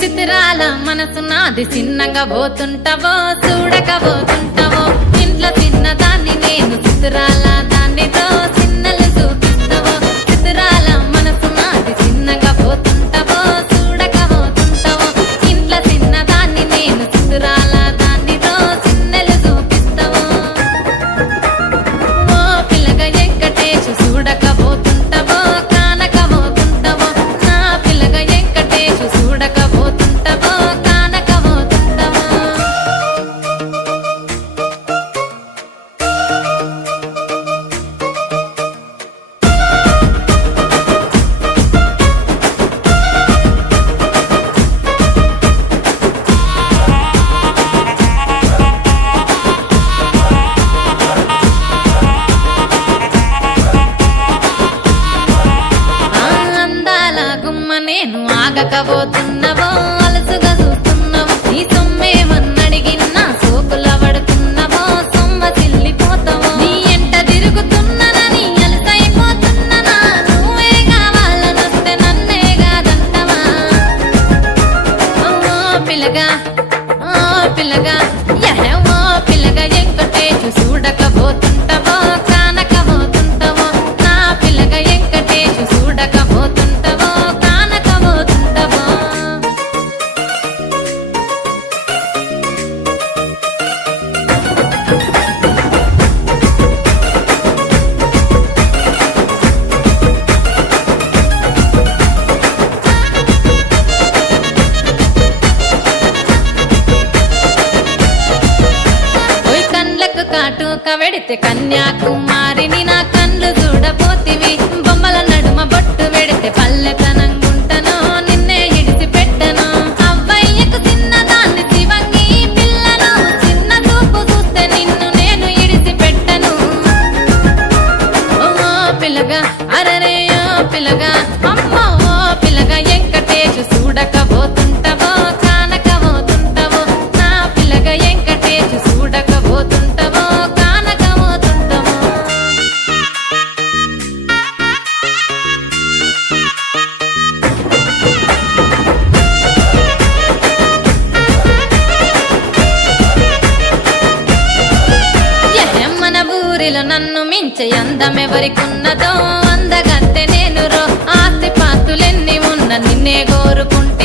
చిత్రాల మనసు నాది చిన్నగా పోతుంటావో చూడకపోతుంటావో ఇంట్లో చిన్నదాన్ని నేను చిత్రాల దానితో చిన్నలు చూపిస్తావో చిత్రాల మనసు నాది చిన్నగా పోతుంటావో చూడకపోతుంటావో ఇంట్లో చిన్నదాన్ని నేను చిత్రాల దానితో చిన్నలు చూపిస్తావో ఓ పిల్లగా వెంకటేశు చూడకపోతుంటావో కానకపోతుంటావో నా పిల్లగా వెంకటేశు చూడకపోతుంటావో కానకపోతుంటావో అందాల గుమ్మ నేను ఆగకపోతున్నావో అలసుగా చూస్తున్నావో నీ సొమ్మేమన్నడిగినా సోకుల పడుతున్నావో సొమ్మ సిల్లిపోతావో నీ ఎంట తిరుగుతున్నానని అలసైపోతున్నానా నువ్వే కావాలనొస్తే నన్నే కాదంటవా ఓ పిల్లగా ఓ పిల్లగా ఓ పిల్లగా వెంకటేశు చూడకపోతుంటావో కానకపోతుంటావో నా పిల్లగా వెంకటేశు చూడకపోతుంటావో కానకపోతుంటావో ఓయ్ కండ్లకు కాటుక వెడితే కన్యాకుమారిని నా కండ్లు చూడపోతివి బొమ్మల నడుమ బొట్టు వెడితే పల్లెతనంగుంటను నిన్నే ఇడిసి పెట్టను అవ్వయ్యకు చిన్నదాన్ని శివంగి పిల్లను చిన్న చూపు చూస్తే నిన్ను నేను ఇడిసి పెట్టను ఓ పిల్లగా అరరే ఓ పిల్లగా అమ్మో ఓ పిల్లగా వెంకటేశు చూడకపోతుంటావో కానకపోతుంటావో నా పిల్లగా వెంకటేశు చూడకపోతుంటావో కానకపోతుంటావో మన ఊరిలో నన్ను మించే అందమెవరికున్నదో అందగత్తె నేను రో ఆస్తి పాస్తులెన్ని ఉన్న నిన్నే కోరుకుంటా